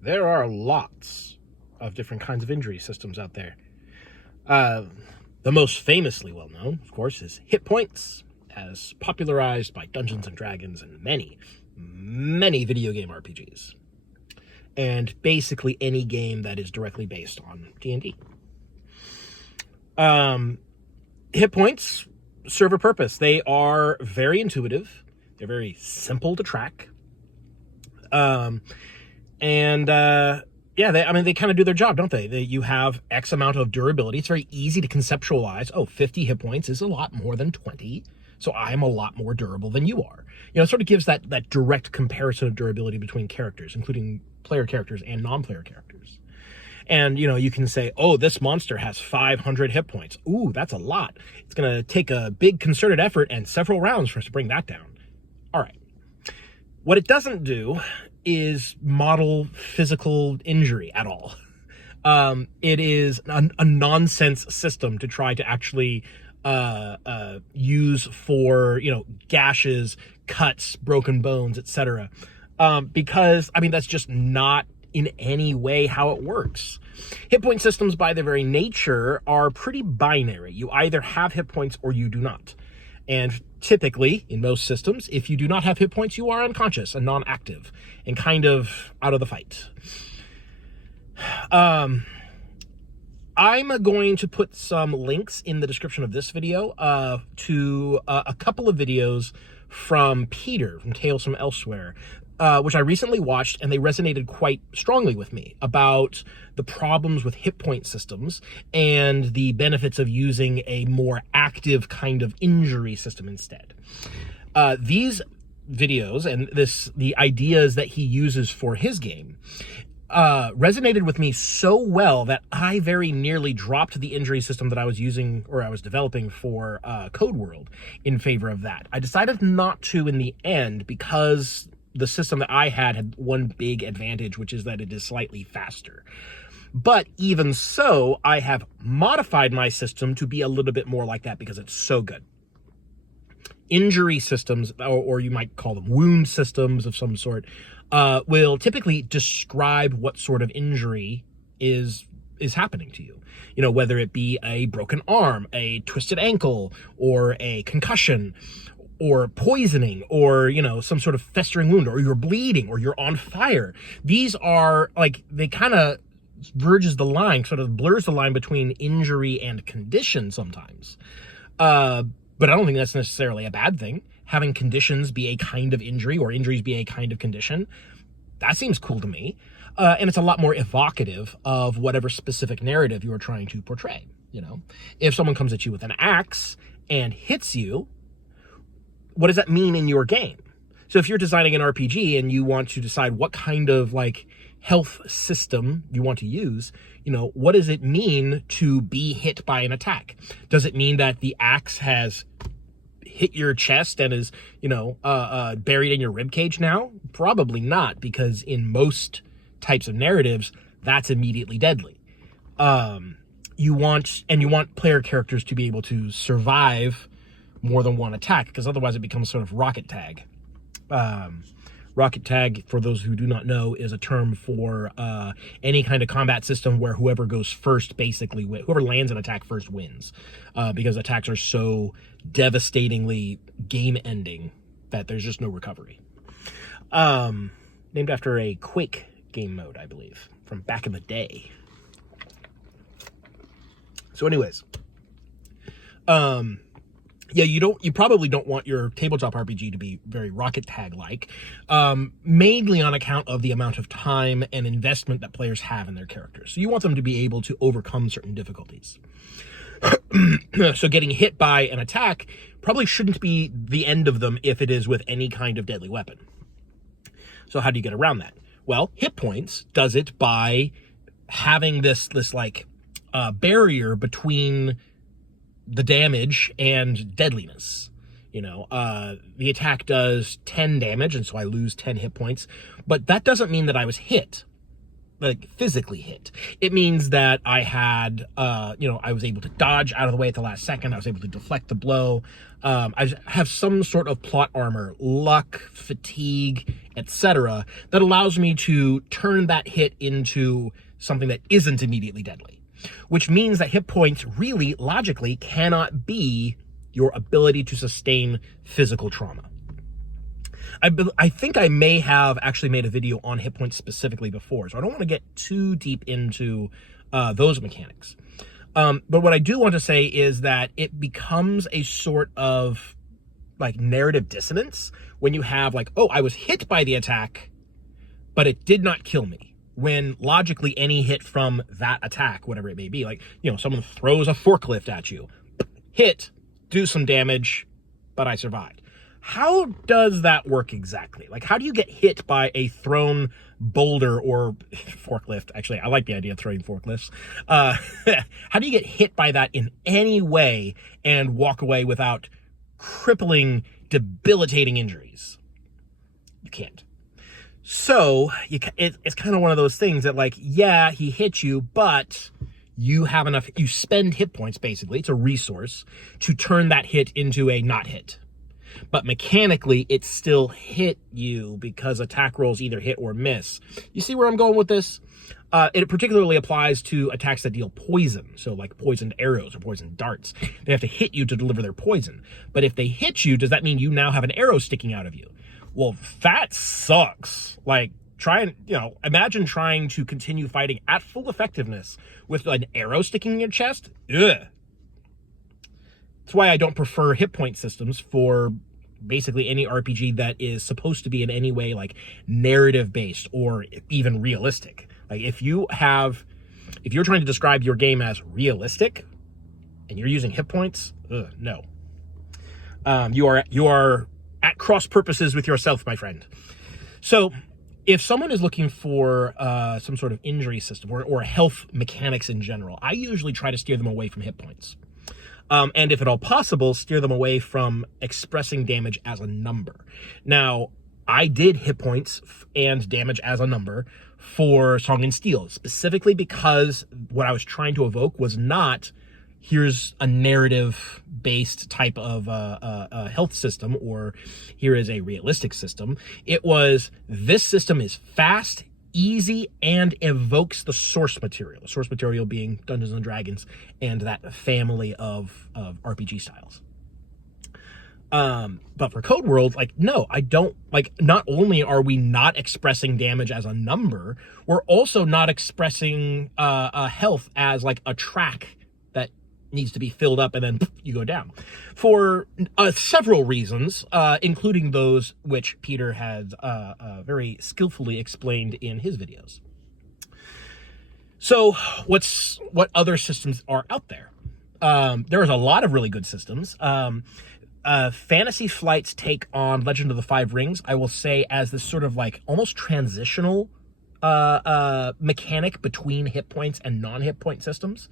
There are lots of different kinds of injury systems out there. The most famously well known, of course, is hit points, as popularized by Dungeons and Dragons and many video game RPGs, and basically any game that is directly based on D&D. Hit points serve a purpose. They are very intuitive. They're very simple to track. They kind of do their job, don't they? You have X amount of durability. It's very easy to conceptualize. 50 hit points is a lot more than 20. So I'm a lot more durable than you are. It sort of gives that direct comparison of durability between characters, including player characters and non-player characters. And, you can say, this monster has 500 hit points. Ooh, that's a lot. It's going to take a big concerted effort and several rounds for us to bring that down. All right. What it doesn't do is model physical injury at all. It is a nonsense system to try to actually use for, gashes, cuts, broken bones, etc. Because, that's just not in any way how it works. Hit point systems, by their very nature, are pretty binary. You either have hit points or you do not. And typically, in most systems, if you do not have hit points, you are unconscious and non-active and kind of out of the fight. I'm going to put some links in the description of this video to a couple of videos from Peter from Tales from Elsewhere, which I recently watched, and they resonated quite strongly with me about the problems with hit point systems and the benefits of using a more active kind of injury system instead. These videos and the ideas that he uses for his game resonated with me so well that I very nearly dropped the injury system that I was using or I was developing for Code World in favor of that. I decided not to in the end because the system that I had one big advantage, which is that it is slightly faster. But even so, I have modified my system to be a little bit more like that because it's so good. Injury systems, or you might call them wound systems of some sort, will typically describe what sort of injury is happening to you. Whether it be a broken arm, a twisted ankle, or a concussion, or poisoning, or, some sort of festering wound, or you're bleeding, or you're on fire. These are, they kind of blurs the line between injury and condition sometimes. But I don't think that's necessarily a bad thing. Having conditions be a kind of injury, or injuries be a kind of condition, that seems cool to me. And it's a lot more evocative of whatever specific narrative you are trying to portray. If someone comes at you with an axe and hits you, what does that mean in your game? So if you're designing an RPG and you want to decide what kind of health system you want to use, what does it mean to be hit by an attack? Does it mean that the axe has hit your chest and is, buried in your ribcage now? Probably not, because in most types of narratives, that's immediately deadly. You want player characters to be able to survive more than one attack, because otherwise it becomes sort of rocket tag. Rocket tag, for those who do not know, is a term for any kind of combat system where whoever goes first basically whoever lands an attack first wins, because attacks are so devastatingly game-ending that there's just no recovery. Named after a Quake game mode, I believe, from back in the day. So anyways, you probably don't want your tabletop RPG to be very rocket tag-like, mainly on account of the amount of time and investment that players have in their characters. So you want them to be able to overcome certain difficulties. So getting hit by an attack probably shouldn't be the end of them if it is with any kind of deadly weapon. So how do you get around that? Well, hit points does it by having this barrier between the damage and deadliness. The attack does 10 damage, and so I lose 10 hit points, but that doesn't mean that I was hit. like physically hit. It means that I had, I was able to dodge out of the way at the last second. I was able to deflect the blow. I have some sort of plot armor, luck, fatigue, etc., that allows me to turn that hit into something that isn't immediately deadly, which means that hit points really, logically, cannot be your ability to sustain physical trauma. I think I may have actually made a video on hit points specifically before, so I don't want to get too deep into those mechanics. But what I do want to say is that it becomes a sort of like narrative dissonance when you have like, oh, I was hit by the attack, but it did not kill me. When logically any hit from that attack, whatever it may be, like, someone throws a forklift at you, hit, do some damage, but I survived. How does that work exactly? Like, how do you get hit by a thrown boulder or forklift? Actually, I like the idea of throwing forklifts. How do you get hit by that in any way and walk away without crippling, debilitating injuries? You can't. So it's kind of one of those things that, like, yeah, he hit you, but you have enough, you spend hit points, basically, it's a resource, to turn that hit into a not hit. But mechanically, it still hit you because attack rolls either hit or miss. You see where I'm going with this? It particularly applies to attacks that deal poison, so like poisoned arrows or poisoned darts. They have to hit you to deliver their poison. But if they hit you, does that mean you now have an arrow sticking out of you? Well, that sucks. Like, imagine trying to continue fighting at full effectiveness with an arrow sticking in your chest. Ugh. That's why I don't prefer hit point systems for basically any RPG that is supposed to be in any way like narrative based or even realistic. Like, if you're trying to describe your game as realistic and you're using hit points, no. You are at cross purposes with yourself, my friend. So if someone is looking for some sort of injury system or health mechanics in general, I usually try to steer them away from hit points. And if at all possible, steer them away from expressing damage as a number. Now, I did hit points and damage as a number for Song and Steel, specifically because what I was trying to evoke was not, here's a narrative-based type of health system, or here is a realistic system. It was, this system is fast, easy, and evokes the source material. The source material being Dungeons and Dragons and that family of RPG styles. But for Code World, like, no, I don't, like, not only are we not expressing damage as a number, we're also not expressing health as like a track that needs to be filled up and then you go down. For several reasons, including those which Peter had very skillfully explained in his videos. So what other systems are out there? There's a lot of really good systems. Fantasy Flight's take on Legend of the Five Rings, I will say, as this sort of like almost transitional mechanic between hit points and non-hit point systems,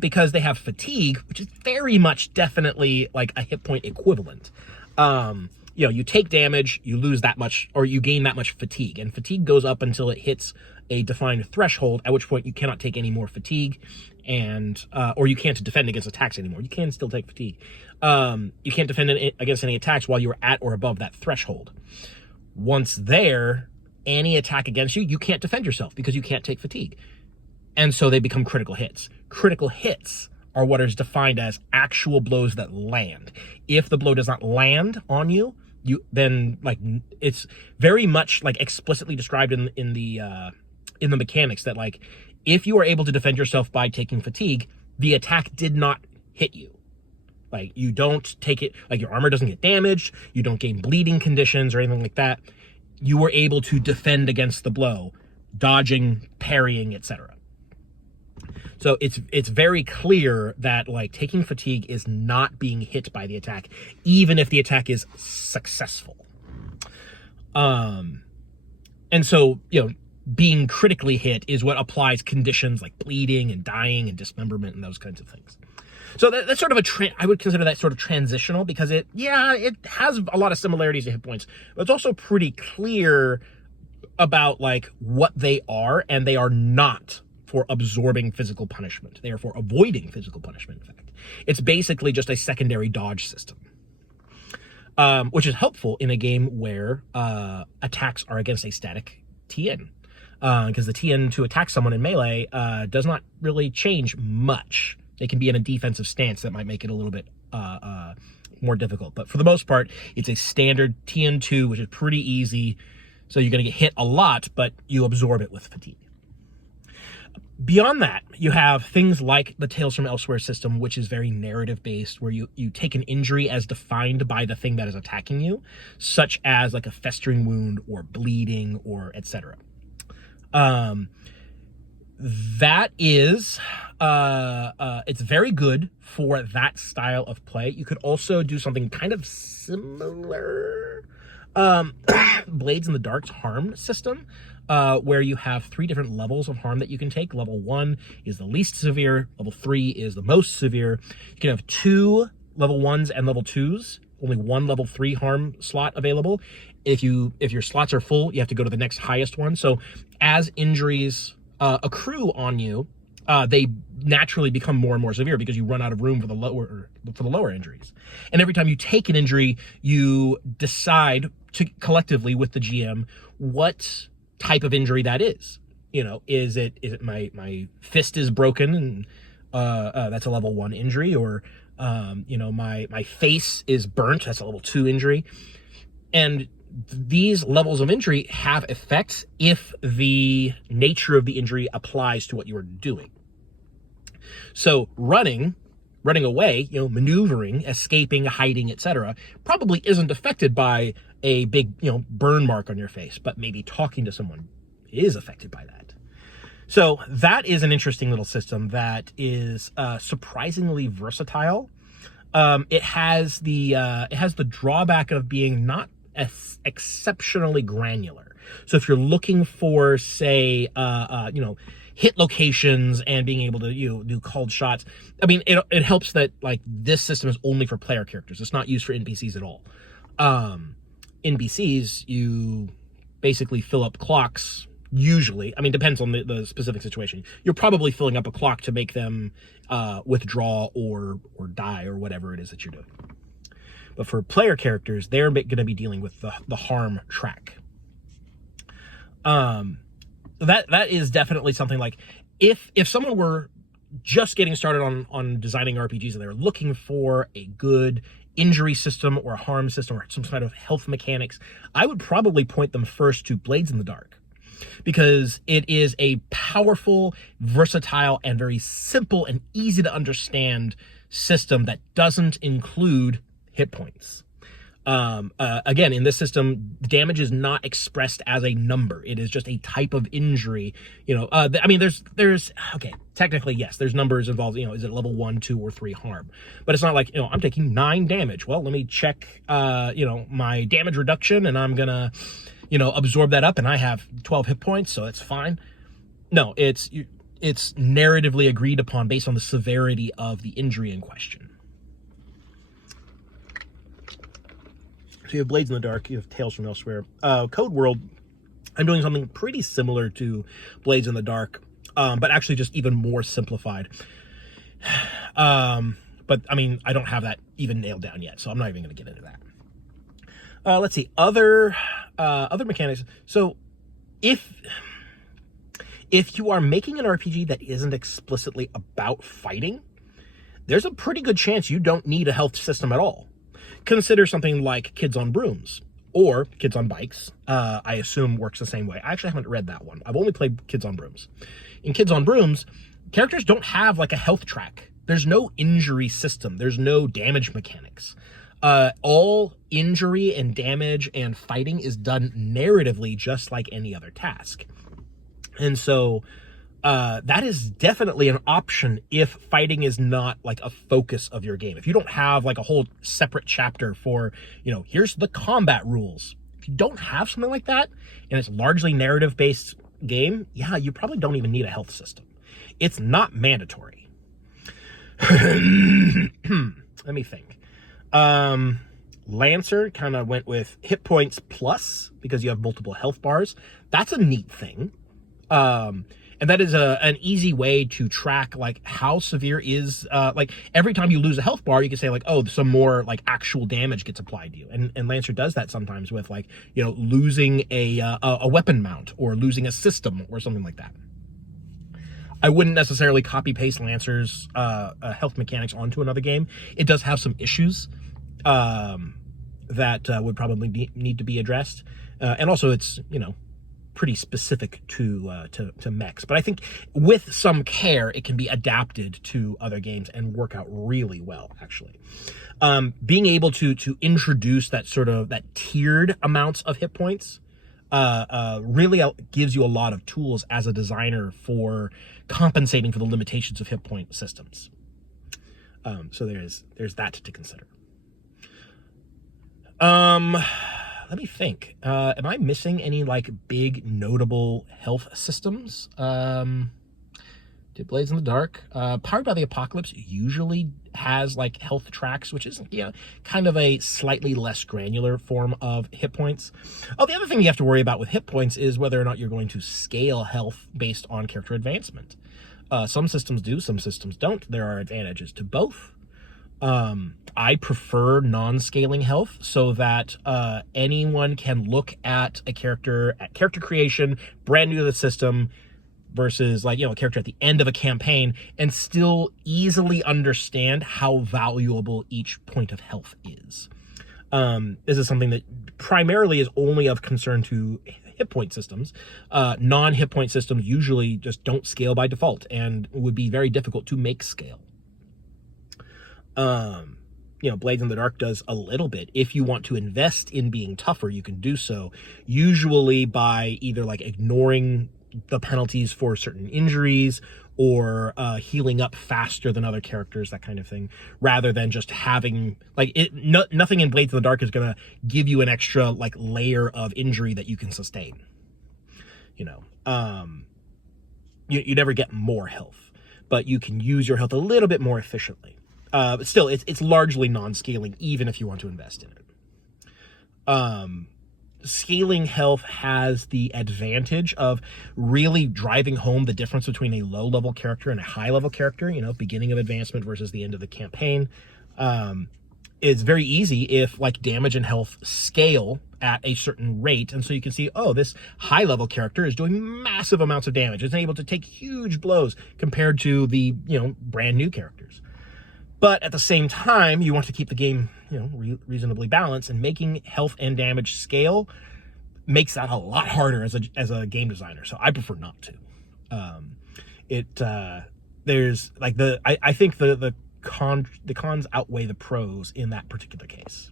because they have fatigue, which is very much definitely like a hit point equivalent. You take damage, you lose that much, or you gain that much fatigue, and fatigue goes up until it hits a defined threshold, at which point you cannot take any more fatigue, and or you can't defend against attacks anymore. You can still take fatigue. You can't defend against any attacks while you're at or above that threshold. Once there, any attack against you, you can't defend yourself because you can't take fatigue. And so they become critical hits. Critical hits are what is defined as actual blows that land. If the blow does not land on you, then like it's very much like explicitly described in the mechanics that, like, if you are able to defend yourself by taking fatigue, the attack did not hit you. Like, you don't take it, like, your armor doesn't get damaged, you don't gain bleeding conditions or anything like that. You were able to defend against the blow, dodging, parrying, etc. So it's very clear that, like, taking fatigue is not being hit by the attack, even if the attack is successful. And so, being critically hit is what applies conditions like bleeding and dying and dismemberment and those kinds of things. So that's sort of I would consider that sort of transitional, because it has a lot of similarities to hit points, but it's also pretty clear about like what they are, and they are not for absorbing physical punishment. They are for avoiding physical punishment, in fact. It's basically just a secondary dodge system, which is helpful in a game where attacks are against a static TN. Because the TN to attack someone in melee does not really change much. They can be in a defensive stance that might make it a little bit more difficult. But for the most part, it's a standard TN2, which is pretty easy. So you're going to get hit a lot, but you absorb it with fatigue. Beyond that, you have things like the Tales from Elsewhere system, which is very narrative-based, where you take an injury as defined by the thing that is attacking you, such as like a festering wound or bleeding or etc. That is, it's very good for that style of play. You could also do something kind of similar. Blades in the Dark's harm system, where you have 3 different levels of harm that you can take. Level 1 is the least severe. Level 3 is the most severe. You can have 2 level 1s and level 2s. Only 1 level 3 harm slot available. If your slots are full, you have to go to the next highest one. So as injuries accrue on you, they naturally become more and more severe because you run out of room for the lower injuries. And every time you take an injury, you decide collectively with the GM what type of injury that is. You know, is it my fist is broken and that's a level 1 injury, or you know, my face is burnt, that's a level 2 injury. And these levels of injury have effects if the nature of the injury applies to what you are doing. So running away, you know, maneuvering, escaping, hiding, etc., probably isn't affected by a big, you know, burn mark on your face, but maybe talking to someone is affected by that. So that is an interesting little system that is surprisingly versatile. It has the drawback of being not as exceptionally granular. So if you're looking for, say, you know, hit locations and being able to, you know, do called shots, I mean, it helps that like this system is only for player characters. It's not used for NPCs at all. NPCs, you basically fill up clocks. Usually, I mean, depends on the specific situation. You're probably filling up a clock to make them withdraw or die or whatever it is that you're doing. But for player characters, they're going to be dealing with the harm track. That is definitely something like if someone were just getting started on designing RPGs and they're looking for a good injury system or a harm system or some kind of health mechanics, I would probably point them first to Blades in the Dark, because it is a powerful, versatile, and very simple and easy to understand system that doesn't include hit points. Again, in this system, damage is not expressed as a number. It is just a type of injury. You know, I mean, there's okay, technically yes, there's numbers involved. You know, is it level 1, 2, or 3 harm? But it's not like, you know, I'm taking 9 damage. Well, let me check, you know, my damage reduction, and I'm gonna, you know, absorb that up, and I have 12 hit points, so it's fine. No, it's narratively agreed upon based on the severity of the injury in question. So you have Blades in the Dark, you have Tales from Elsewhere. Code World, I'm doing something pretty similar to Blades in the Dark, but actually just even more simplified. But I mean, I don't have that even nailed down yet, so I'm not even going to get into that. Let's see, other mechanics. So if you are making an RPG that isn't explicitly about fighting, there's a pretty good chance you don't need a health system at all. Consider something like Kids on Brooms or Kids on Bikes. I assume works the same way. I actually haven't read that one. I've only played Kids on Brooms. In Kids on Brooms, characters don't have like a health track. There's no injury system. There's no damage mechanics. All injury and damage and fighting is done narratively just like any other task. And so that is definitely an option if fighting is not like a focus of your game. If you don't have like a whole separate chapter for, you know, here's the combat rules. If you don't have something like that and it's largely narrative-based game, yeah, you probably don't even need a health system. It's not mandatory. Let me think. Lancer kind of went with hit points plus because you have multiple health bars. That's a neat thing. And that is an easy way to track like how severe is like every time you lose a health bar, you can say like, oh, some more like actual damage gets applied to you. And Lancer does that sometimes with like, you know, losing a weapon mount or losing a system or something like that. I wouldn't necessarily copy paste Lancer's health mechanics onto another game. It does have some issues that would probably need to be addressed. And also it's, you know, pretty specific to mechs, but I think with some care it can be adapted to other games and work out really well, actually. Being able to introduce that sort of that tiered amounts of hit points really gives you a lot of tools as a designer for compensating for the limitations of hit point systems. So there's that to consider. Let me think. Am I missing any like big notable health systems? Did Blades in the Dark? Powered by the Apocalypse usually has like health tracks, which is, yeah, kind of a slightly less granular form of hit points. Oh, the other thing you have to worry about with hit points is whether or not you're going to scale health based on character advancement. Some systems do, some systems don't. There are advantages to both. I prefer non-scaling health so that anyone can look at a character at character creation, brand new to the system, versus like, you know, a character at the end of a campaign and still easily understand how valuable each point of health is. This is something that primarily is only of concern to hit point systems. Non-hit point systems usually just don't scale by default and would be very difficult to make scale. You know, Blades in the Dark does a little bit. If you want to invest in being tougher, you can do so, usually by either like ignoring the penalties for certain injuries or healing up faster than other characters, that kind of thing, rather than just having like nothing in Blades in the Dark is going to give you an extra like layer of injury that you can sustain. You know, you never get more health, but you can use your health a little bit more efficiently. But still, it's largely non-scaling, even if you want to invest in it. Scaling health has the advantage of really driving home the difference between a low-level character and a high-level character, you know, beginning of advancement versus the end of the campaign. It's very easy if, like, damage and health scale at a certain rate, and so you can see, oh, this high-level character is doing massive amounts of damage. It's able to take huge blows compared to the, you know, brand new characters. But at the same time, you want to keep the game, you know, reasonably balanced, and making health and damage scale makes that a lot harder as a game designer. So I prefer not to. There's like I think the cons outweigh the pros in that particular case.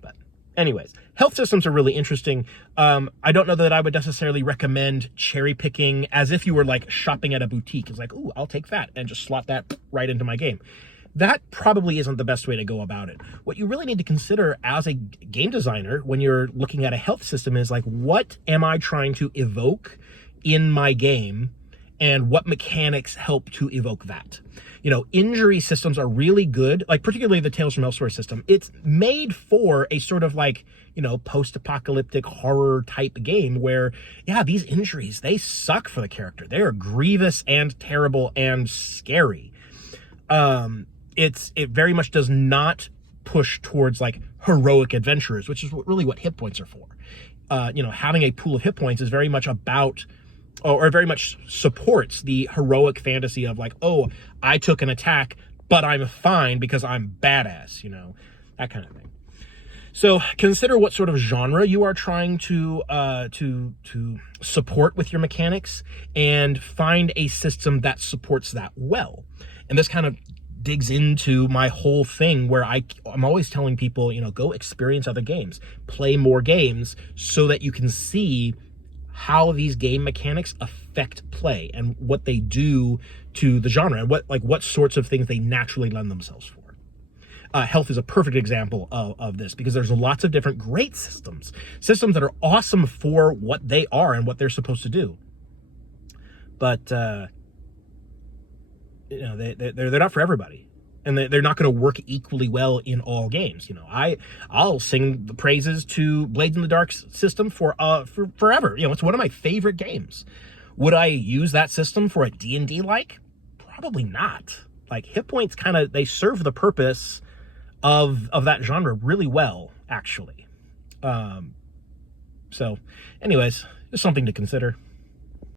But anyways, health systems are really interesting. I don't know that I would necessarily recommend cherry picking as if you were like shopping at a boutique. It's like, ooh, I'll take that and just slot that right into my game. That probably isn't the best way to go about it. What you really need to consider as a game designer when you're looking at a health system is like, what am I trying to evoke in my game, and what mechanics help to evoke that? You know, injury systems are really good, like particularly the Tales from Elsewhere system. It's made for a sort of like, you know, post-apocalyptic horror type game where, yeah, these injuries, they suck for the character. They are grievous and terrible and scary. It very much does not push towards like heroic adventurers, which is really what hit points are for. You know, having a pool of hit points is very much about, or very much supports the heroic fantasy of like, oh, I took an attack, but I'm fine because I'm badass, you know, that kind of thing. So consider what sort of genre you are trying to support with your mechanics, and find a system that supports that well. And this kind of digs into my whole thing where I'm always telling people, you know, go experience other games, play more games so that you can see how these game mechanics affect play and what they do to the genre and what sorts of things they naturally lend themselves for. Health is a perfect example of this, because there's lots of different great systems that are awesome for what they are and what they're supposed to do. But you know, they're not for everybody. and they're not going to work equally well in all games. You know, I'll sing the praises to Blades in the Dark system for forever. You know, it's one of my favorite games. Would I use that system for a D&D like? Probably not. Like, hit points kind of, they serve the purpose of that genre really well, actually. So anyways, just something to consider.